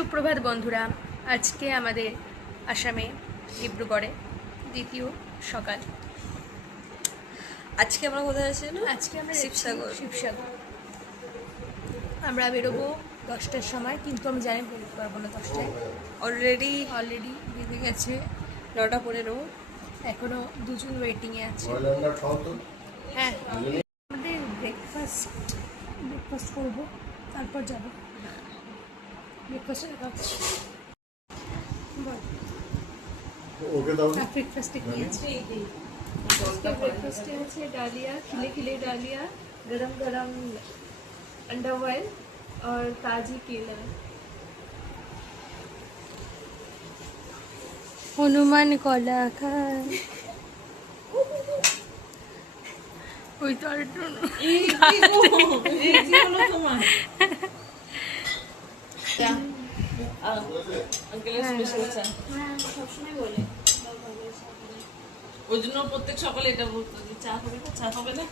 সুপ্রভাত বন্ধুরা, আজকে আমাদের আসামে ডিব্রুগড়ে দ্বিতীয় সকাল। আজকে আমরা কোথায় আছি না? আজকে আমরা শিবসাগর। আমরা বেরোবো 10টার সময়, কিন্তু আমি জানি বেরোতে পারবো না 10টায়। অলরেডি বেজে গেছে 9:15। এখনো দুজন ওয়েটিংয়ে আছে। হ্যাঁ, আমাদের ব্রেকফাস্ট করবো, তারপর যাবো। ব্রেকফাস্টের কাজ ब्रेकफास्ट है डालिया, खिले डालिया, गरम गरम अंडा ऑयल और ताजी केला। हनुमान कला खाए ওই তো আর সবসময় বলে ওই জন্য প্রত্যেক সকালে এটা বলতো যে চা হবে না, চা হবে না।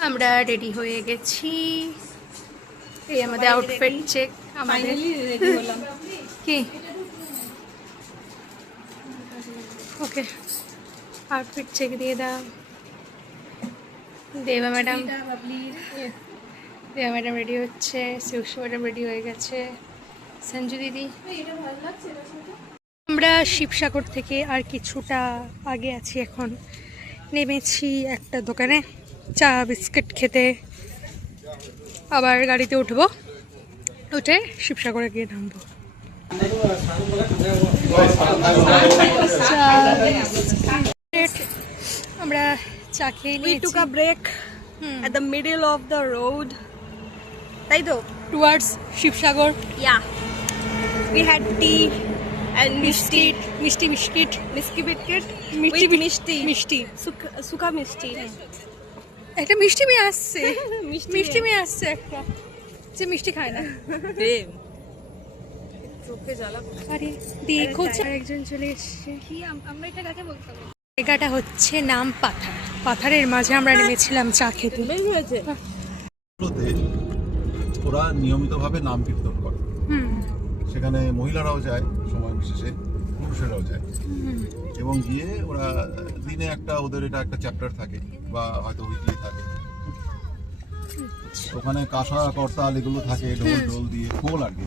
আমরা রেডি হয়ে গেছি। এই আমাদের আউটফিট চেক। আমাদের রেডি হলাম কি ওকে, আউটফিট চেক দিয়ে দাও। দেবা ম্যাডাম রেডি হচ্ছে, শিবসু ম্যাডাম রেডি হয়ে গেছে, সঞ্জু দিদি। আমরা শিবসাগর থেকে আর কিছুটা আগে আছি, এখন নেমেছি একটা দোকানে চা বিস্কিট খেতে, আবার গাড়িতে উঠবো, উঠে শিবসাগরে গিয়ে নামবো। আমরা চা খেয়ে We took a break at the middle of the road. তাই তো? towards Sivasagar. Yeah. We had tea and biscuit. মিষ্টি বিস্কিট, Misky biscuit. মিষ্টি With মিষ্টি। মিষ্টি সুকা মিষ্টি। একটা মিষ্টি মেয়ে আসছে, মিষ্টি মিষ্টি মেয়ে আসছে একটা, যে মিষ্টি খায় না। চোখে জ্বালা। আরে দেখো, একজন চলে এসছে। কি আমরা এটা কাকে বলতাম? জায়গাটা হচ্ছে নাম পাথার। পাথারের মাঝে আমরা নেমেছিলাম চা খেতে। বের হয়েছে। ওরা নিয়মিতভাবে নাম কীর্তন করে। সেখানে মহিলারাও যায় সময় বিশেষে, পুরুষেরাও যায়, এবং গিয়ে ওরা দিনে একটা, ওদের এটা একটা চ্যাপ্টার থাকে বা হয়তো উইকলি থাকে। ওখানে কাঁসা করতাল এগুলো থাকে, ঢোল দিয়ে খোল আর কি।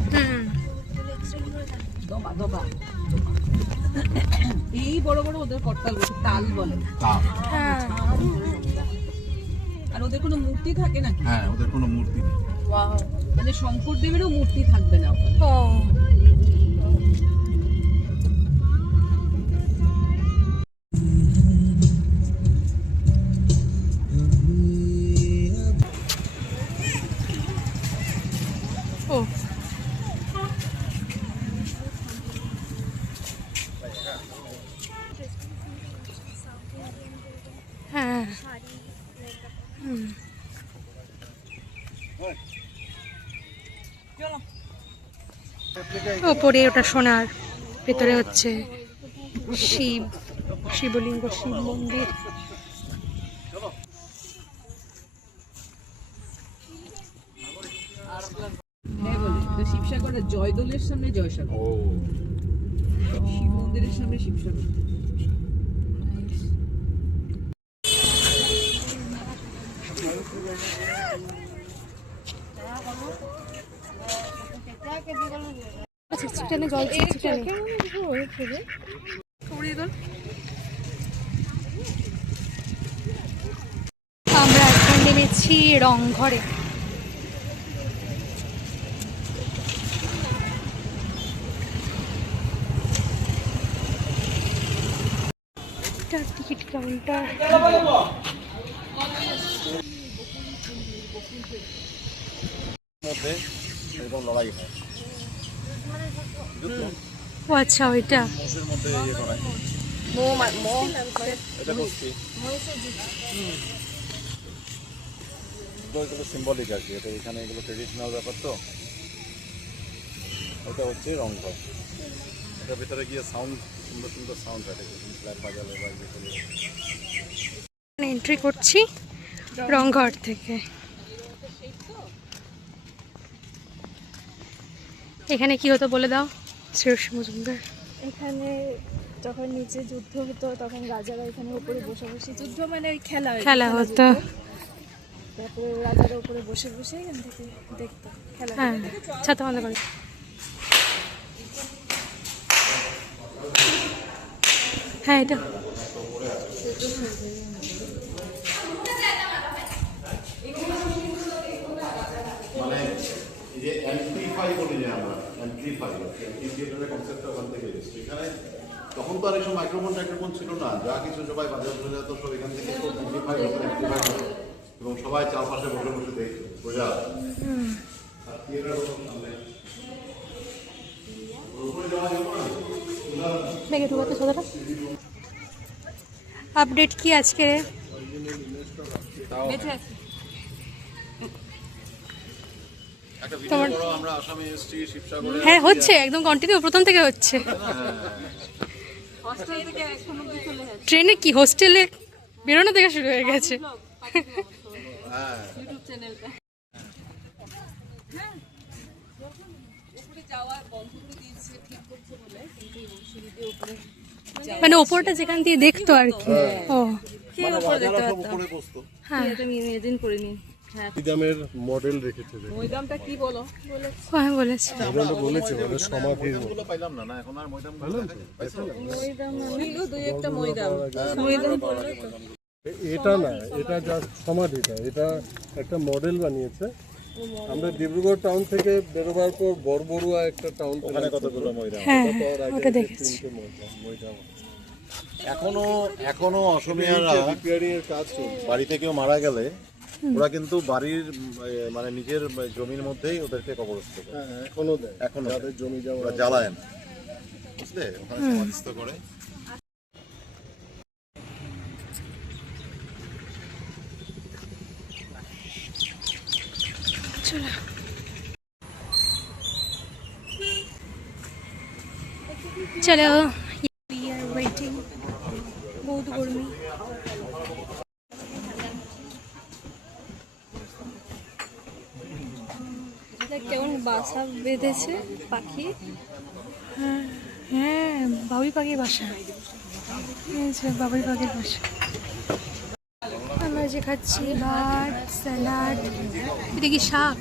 এই বড় বড় ওদের করতাল তাল বলে। আর ওদের কোনো মূর্তি থাকে নাকি? হ্যাঁ, ওদের কোনো মূর্তি নেই। মানে শঙ্করদেবেরও মূর্তি থাকবে না। ও হ্যাঁ, ওপরে ওটা সোনার, ভেতরে হচ্ছে শিবলিঙ্গ, শিব মন্দির। হ্যাঁ বলে তো, শিবসাগরের জয়দোলের সামনে জয়সাগর, শিব মন্দিরের সামনে শিবসাগর। জল আমরা এখন নেমেছি রংঘরে। Ticket counter. ও আচ্ছা, ওইটা সিম্বলিক আর কি, এটা এখানে এগুলো ট্রেডিশনাল ব্যাপার। তো এটা হচ্ছে রংঘর। এটার ভিতরে গিয়ে সাউন্ড, সুন্দর সুন্দর সাউন্ড থাকে, ফ্ল্যাট বাজালে বা এন্ট্রি করছি রংঘর থেকে। এখানে কি হতো বলে দাও শ্রেয়সী মজুমদার। এখানে যখন নিচে যুদ্ধ হতো তখন রাজারা এখানে উপরে বসে বসে, যুদ্ধ মানে ওই খেলা আর কি, খেলা যুদ্ধ। হতো। তারপরে রাজারা উপরে বসে বসে এখান থেকে দেখতো খেলা। হ্যাঁ, ছাতা বন্ধ করে। হ্যাঁ, এটা মানে এই যে অ্যাম্পলিফাই বলি যে আমরা অ্যাম্পলিফাই থিয়েটারের কনসেপ্টটা ওখান থেকে এসেছে। এখানে তখন তো আর এইসব মাইক্রোফোন ছিল না, যা কিছু সবাই বাজার যেত সব এখান থেকে অ্যাম্পলিফাই হতো এবং সবাই চারপাশে বসে বসে দেখতো বোঝা। আর থিয়েটার হতো সামনে উপরে যাওয়া যাবে না। ব্যাগে ঢুকাতে ছাতাটা। আপডেট কি আজকে? একটা ভিডিও করো, আমরা আসামে এসেছি শিবসাগরে। হ্যাঁ, হচ্ছে একদম কন্টিনিউ, প্রথম থেকে হচ্ছে। ট্রেনে কি হোস্টেলে বেরোনো থেকে শুরু হয়ে গেছে। হ্যাঁ মানে ওপরটা যেখান দিয়ে দেখতো আর কি। ও রাজারা সব উপরে বসতো। হ্যাঁ, আমি ইমেজিন করিনি। দামের মডেল রেখেছে মৈদামটা কি বলো? হ্যাঁ বলেছে। বলেছে মানে সমাধির মতো। মৈদামগুলো পাইলাম না, না এখন আর মৈদাম পাইছো? ছিল দুই একটা মৈদাম। এটা না, এটা জাস্ট সমাধিটা, এটা একটা মডেল বানিয়েছে। আমরা ডিব্রুগড় টাউন থেকে বেরোবার পর বড়বড়ুয়া একটা টাউন, ওখানে কতগুলো মৈদাম, হ্যাঁ, ওটা দেখেছি। মৈদাম এখনো অসমীয়ারা রিপেয়ারিং এর কাজ চলছে। বাড়িতে কেউ মারা গেলে ওরা কিন্তু বাড়ির মানে নিজের জমির মধ্যেই ওদেরকে কবরস্থ করে। হ্যাঁ, এখনো দেয়, এখনো যাদের জমি জমা ওরা জ্বালায় না, বুঝলে, ওখানে সমাধিস্থ করে। চলো, we are waiting. বহুত গরমি। কেমন বাসা বেঁধেছে পাখি। হ্যাঁ, বাবুই পাখির বাসা। এই যে বাবুই পাখির বাসা। আমরা যে খাচ্ছি ভাত, স্যালাড, এটা কি শাক?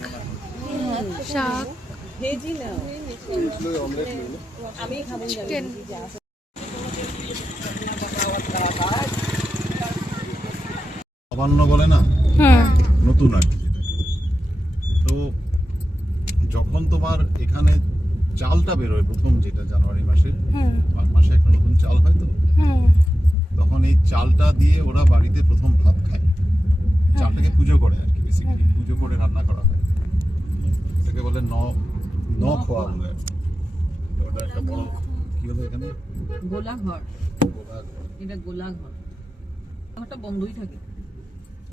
শাক, ভেজি না, অমলেট নেই না? আমি খাবো না। চিকেন। নবান্ন বলে না, হুম, নতুন আর কি যেটা। তো যখন তোমার এখানে চালটা বেরোয় প্রথম, যেটা জানুয়ারি মাসে, হুম, মাঘ মাসে একটা নতুন চাল হয়, তো হুম। তখন এই চালটা দিয়ে ওরা বাড়িতে প্রথম ভাত খায়। চালটাকে পুজো করে আর কি, বেসিক্যালি পুজো করে রান্না করা হয়। এটাকে বলে ন খোয়া বলে আর কি। তো ওটা একটা বড় কি হলো এখানে গোলাঘর, এটা গোলাঘর। ঘরটা বন্ধই থাকে।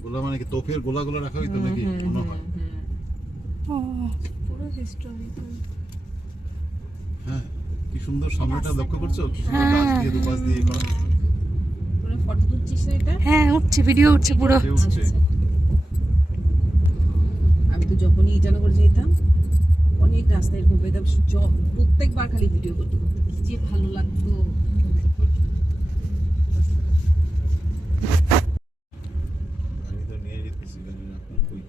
গোলা মানে কি তোফের গোলাগুলো রাখা হইতো নাকি মনে হয়। ও, পুরো হিস্টোরিক্যাল। হ্যাঁ, কি সুন্দর সামনেটা লক্ষ্য করছো, কি সুন্দর গাছ দিয়ে দুপাশ দিয়ে করা। তোরা ফটো তুলছিস না এটা? হ্যাঁ, উঠছে, ভিডিও উঠছে পুরো। সে উঠছে। আমি তো যখনই ইটানগর যেতাম অনেক রাস্তায় এরকম পেতাম, প্রত্যেকবার খালি ভিডিও করতে করতে কি যে ভালো লাগতো। গাড়ি তো নিয়ে যেতেছি, গাড়ি রাখুন কই।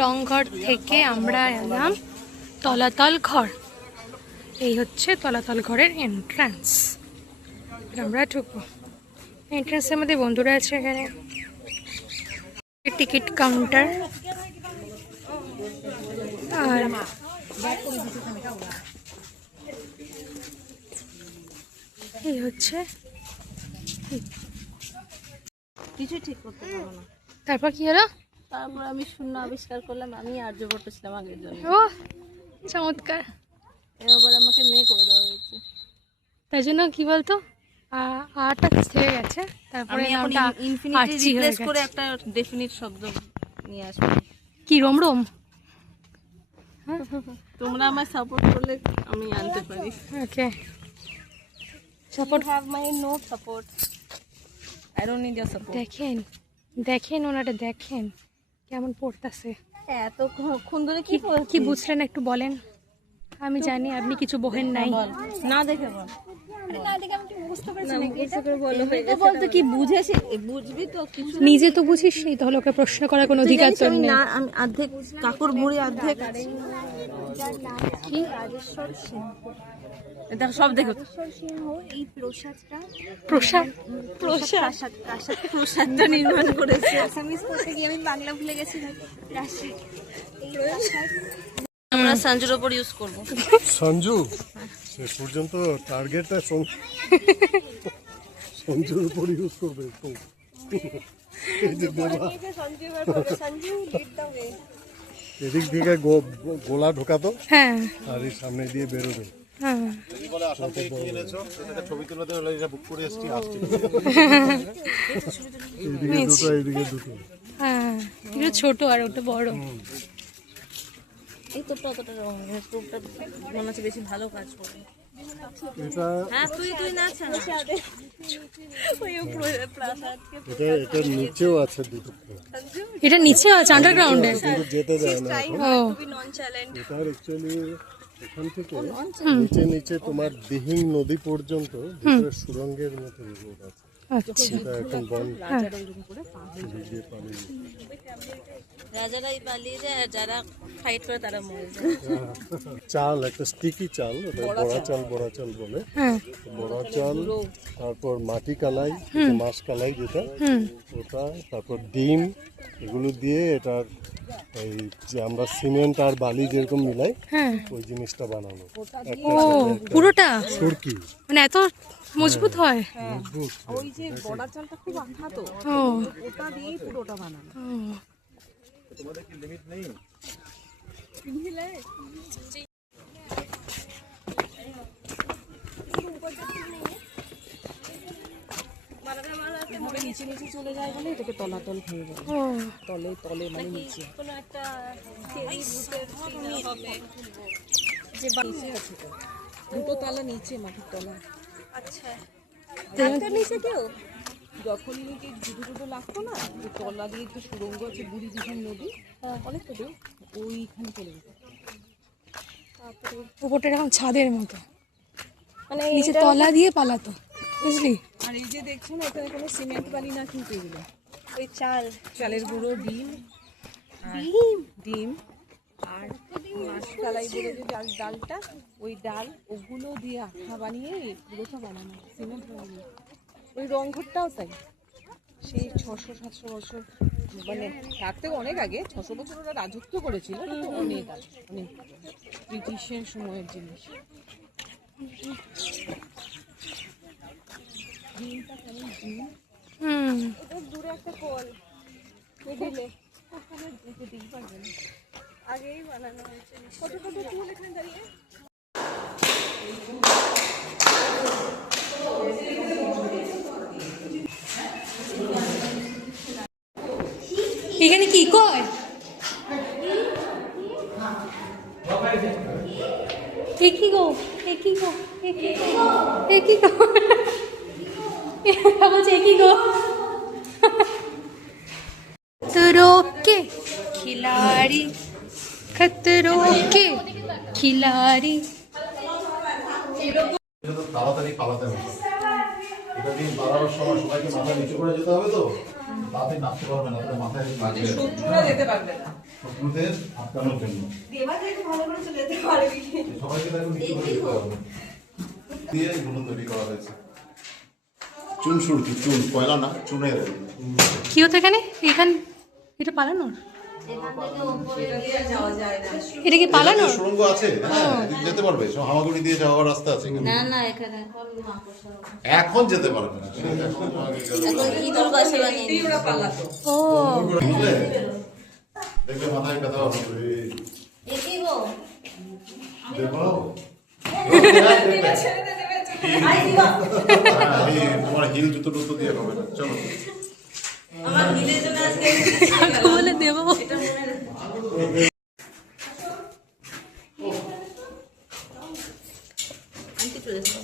রংঘর থেকে আমরা এলাম তলাতল ঘর। এই হচ্ছে তলাতল ঘরের এন্ট্রান্স। আমরা ঢুকবো। এন্ট্রান্সের মধ্যে বন্ধুরা আছে এখানে। Ticket counter. আর এই হচ্ছে, কিছু ঠিক করতে পারবো না। তারপর কি হলো? তারপর আমি শূন্য আবিষ্কার করলাম, আমি আর্যভট্ট ছিলাম আগের জন্য। ও চমৎকার। এবার আমাকে মেয়ে করে দেওয়া হয়েছে। তাই জন্য কি বলতো, আটা ছেড়ে গেছে, তারপরে আমি এখন নামটা ইনফিনিটি আর্চি হয়ে রিপ্লেস করে গেছে। একটা ডেফিনিট শব্দ নিয়ে আসবো। কি রোম রোম? তোমরা আমায় সাপোর্ট করলে আমি আনতে পারি। Okay, support have my no support, I don't need your support. দেখেন দেখেন ওনাটা দেখেন কেমন পড়তাছে। এতক্ষণ ধরে কি কি বুঝলেন একটু বলেন, আমি জানি আপনি কিছু বোঝেন নাই। না দেখে বল। না দেখে আমি ঠিক বুঝতে পারছি না কি এটা। এমনিতে বলতে কি বুঝেছি, বুঝবি তো কিছু। নিজে তো বুঝিস নি, তাহলে ওকে প্রশ্ন করার কোনো অধিকার তোর আমি নেই। না, আমি অর্ধেক কাকুর বুড়ি অর্ধেক কি রাজেশ্বর সিংহ। এটা সব দেখো। রাজেশ্বর সিংহ এই প্রসাদটা প্রসাদ প্রসাদটা নির্মাণ করেছে। আসামিস করতে গিয়ে আমি বাংলা ভুলে গেছি না। প্রাসাদ, এই প্রাসাদ আমরা সঞ্জুর উপর ইউজ করব। সঞ্জু শেষ পর্যন্ত টার্গেটটা সঞ্জুর উপর ইউজ করবে। এই যে দেবা, এদিক থেকে গোলা ঢোকাতো হ্যাঁ আর এই সামনে দিয়ে বেরোবে। হ্যাঁ যদি বলে আসাম থেকে কি এনেছো, সেটাকে ছবি তুলে দেবে, এটা বুক করে এসেছি, আসছি। এইদিকে দুটো, এইদিকে দুটো। হ্যাঁ, এটা ছোট আর ওটা বড়। এই তোরটা অতটা তোরটা মনে হচ্ছে বেশি ভালো কাজ করে। এটা হ্যাঁ তুই নাচ না। এটা নিচেও আছে দুটো, এটা নিচে আছে আন্ডারগ্রাউন্ডে। কিন্তু যেতে দেয় না এখন। ও এটার অ্যাকচুয়ালি এখান থেকে নিচে নিচে তোমার দিহিং নদী পর্যন্ত ভিতরে সুরঙ্গের মতো রোড আছে। আচ্ছা এটা এখন বন্ধ। দিয়ে পালিয়ে গেছে। রাজারাই পালিয়ে যায় আর যারা ফাইট করে তারা মরে যায়। চাল, একটা স্টিকি চাল, ওটা বড়া চাল বলে। হ্যাঁ বড়া চাল, তারপর মাটি কালাই, মাছ কালাই যেটা, ওটা, তারপর ডিম, এগুলো দিয়ে এটার এই যে আমরা সিমেন্ট আর বালি যেরকম মিলাই হ্যাঁ। ওই জিনিসটা বানানো। ও পুরোটা সুরকি মানে এত মজবুত হয়? মজবুত। ওই যে বড়া চালটা খুব আঠা তো, ও ওটা দিয়েই পুরোটা বানানো। ও। তোমাদের কি লিমিট নেই? এভাবে নিচে নিচে চলে যায় বলে এটাকে তলাতল হয়ে যায়। ও তলে তলে মানে নিচে যে নিচে আছে তো, দুটো তলা নিচে, মাটির তলা। একটা নিচে কেউ যখনই যে দুটো লাগতো না, যে তলা দিয়ে যে সুরঙ্গ আছে বুড়ি দিঘার নদী, অনেকটা দূর, ওইখানে চলে যেত। উপরটা এরকম ছাদের মতো, মানে নিচে তলা দিয়ে পালাতো, বুঝলি? আর এই যে দেখছো না, এখানে কোনো সিমেন্ট বালি না, কিন্তু এগুলো ওই চাল চালের গুঁড়ো, ডিম আর মাসকালাই বলে যে ডালটা, ওই ডাল ওগুলো দিয়ে আঠা বানিয়ে পুরোটা বানানো, সিমেন্ট বানিয়ে। ওই রংঘরটাও তাই, সেই 600-700 বছর, মানে তার থেকে অনেক আগে, 600 বছর ওরা রাজত্ব করেছিল, কিন্তু অনেক আগে, অনেক ব্রিটিশের সময়ের জিনিস। হুম এটা দূরে একটা কল মিডিলে ওখানে দিক পারবে না, আগেই বানানো হয়েছে। কতটা দূর হলে এখানে দাঁড়িয়ে এখানে কি কয়? একই গো একই গো একই গো একই গো বলছে একই গো। खतरों के खिलाड़ी, खतरों के खिलाड़ी। এটা তো তাড়াতাড়ি পালাতে হবে। এটা দিয়ে পালানোর সময় সবাইকে মাথা নিচু করে যেতে হবে, তো তাড়াতাড়ি নামতে পারবে না, তাহলে মাথায় লাগবে। শত্রুরা যেতে পারবে না। শত্রুদের আটকানোর জন্য সবাইকে দেখো নিচু করে যেতে হবে। দিয়ে এগুলো তৈরি করা হয়েছে। চুন সুরকি, চুন, কয়লা না, চুনের। কি হতো এখানে? এখান এটা পালানোর, এটা কি পালানোর? সুড়ঙ্গ আছে, হ্যাঁ, এদিকে যেতে পারবে, সব হামাগুড়ি দিয়ে যাওয়ার রাস্তা আছে এখানে। না না, এখানে এখন যেতে পারবে না, ইঁদুর বাসা বানিয়ে ওরা পালাতো। ও বুঝলে? দেখবে মাথায় ব্যথা হবে। একই গো দেখো তোমার হিল জুতো টুতো দিয়ে হবে না, চলো। আমার হিলের জন্য আজকে বলে দেবো। আনতে চলে যাবো।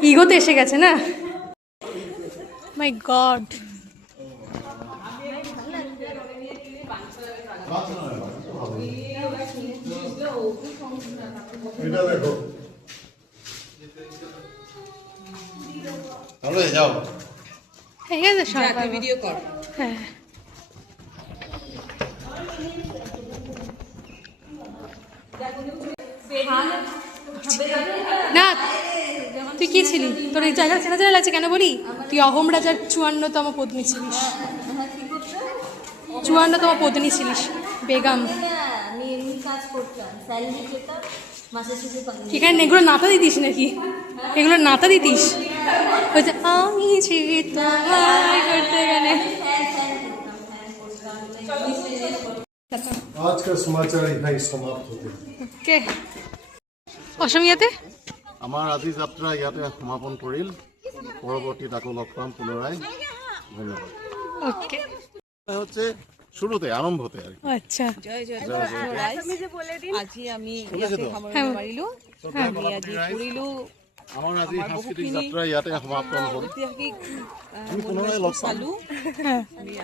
কি ইগোতে এসে গেছে না। মাই গড, এটা দেখো, তাহলে যাও। ঠিক আছে সবাই ভিডিও কর। হ্যাঁ না, তুই কি ছিলি? তোর এই জায়গা চেনা চেনা লাগছে কেন বলি? তুই অহোম রাজার 54তম পত্নী ছিলিস, 54তম পত্নী ছিলিস, বেগম। আমি এমনি কাজ করতাম, স্যালারি পেতাম, মাসে শেষে পাই। এখানে এগুলো নাতা দিতিস নাকি? এগুলো নাতা দিতিস? ওই যে আমি যে তোমায় করতে গেলে। आज का समाचार यही समाप्त होते हैं। কে অসমীয়াতে? আমাৰ আজি যাত্ৰা ইয়াতে সমাপন কৰিল। পৰৱৰ্তীত আকৌ লগ পাম পুনরায়। ধন্যবাদ। ওকে, হচ্ছে শুরুতে, আরম্ভতে আর কি। আচ্ছা জয় জয় জয় জয়। আজি আমি শুনিছে তো? সামৰিব হ্যাঁ। পাৰিলো। শ্ৰদ্ধা আমি আজি ৰাইজ, ফুৰিলো আমাৰ আজি আমাৰ সাংস্কৃতিক বহুখিনি যাত্ৰা ইয়াতে সমাপন হ'ল। ঐতিহাসিক আমি পুনরায় লগ পাম। চালো।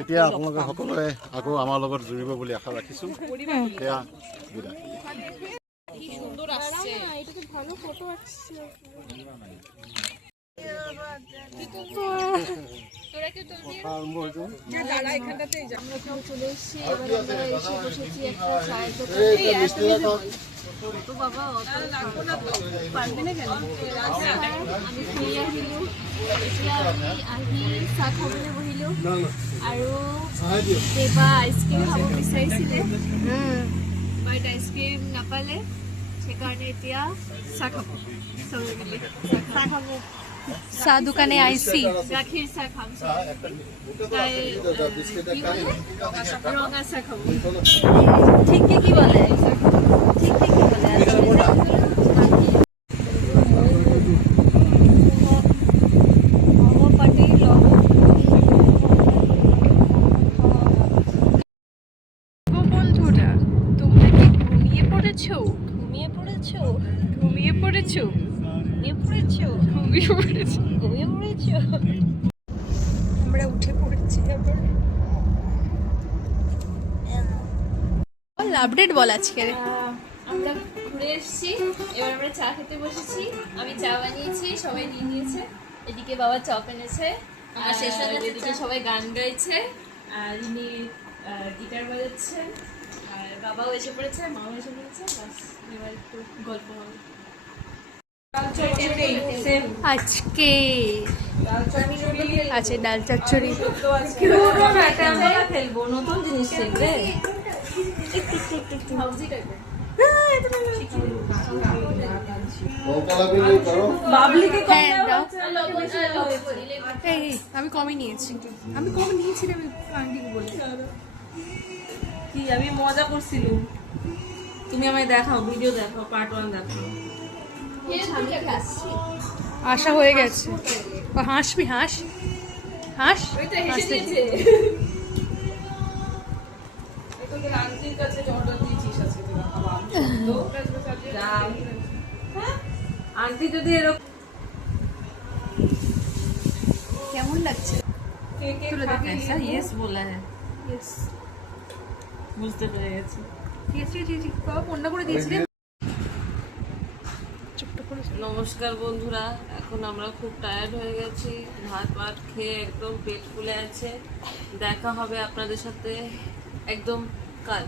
এতিয়া আপোনালোকে সকলোৱে আকৌ আমাৰ লগত জুৰিব বুলি আশা ৰাখিছোঁ। সেয়া বিদায়। কি সুন্দর আসছে। এটা তো ভালো ফটো আসছে। দাঁড়া এখানটাতেই যা। আমরা সব চলে এসেছি, এবার আমরা এসে বসেছি একটা চায়ের দোকানে। তো বাবা অত পারবি না কেন? আমি ফুৰি আহিলো, এতিয়া আমি আহি চাহ খাবলৈ বহিলো আৰু দেৱা আইচক্ৰীম খাব বিচাৰিছিলে, বাট আইচক্ৰীম নাপালে, সেইকাৰণে এতিয়া চাহ খাব চবে মিলি। চাহ খাব, চাহ দোকানে আইছি। গাখীৰ চাহ খাম চবে। তাই কি বলে? ৰঙা চাহ খাব। ঠিককে কি বলে? ঠিককে কি বলে? বন্ধুরা, তোমরা কি ঘুমিয়ে পড়েছো? ঘুমিয়ে পড়েছো? ঘুমিয়ে পড়েছো? ঘুমিয়ে পড়েছো? ঘুমিয়ে পড়েছো? ঘুমিয়ে পড়েছো? আমরা উঠে পড়েছি এবার। বল আপডেট বল আজকে। আমরা ঘুরে এসেছি, এবার আমরা চা খেতে বসেছি। আমি চা বানিয়েছি, সবাই নিয়ে নিয়েছে। এদিকে বাবা চপ এনেছে, আর এদিকে সবাই গান গাইছে, আর ইনি গিটার বাজাচ্ছেন, আর বাবাও এসে পড়েছে, মাও এসে পড়েছে। বাস এবার একটু গল্প হবে। আজকে আছে ডাল চচ্চড়ি। খেলবো নতুন জিনিস খেলবে। হ্যাঁ দাও। এই আমি কমই নিয়েছি, আমি কম নিয়েছি রে, আমি আন্টিকে বলি। কি আমি মজা করছিলাম। তুমি আমায় দেখাও, ভিডিও দেখাও, পার্ট 1 দেখাও। আশা হয়ে গেছে। ও হাসবি, হাস হাস। আন্টির কাছে অর্ডার দিয়েছিস আজকে তোরা খাবার। আন্টি যদি এরকম কেমন লাগছে? তুলে দেখে ইয়েস বলা হ্যাঁ, বুঝতে পেরে গেছি। ঠিক আছে, ঠিক আছে, বাবা পণ্য করে দিয়েছিলে। ছোট্ট করে নমস্কার বন্ধুরা, এখন আমরা খুব টায়ার্ড হয়ে গেছি, ভাত খেয়ে একদম পেট ফুলে আছে। দেখা হবে আপনাদের সাথে একদম কাল।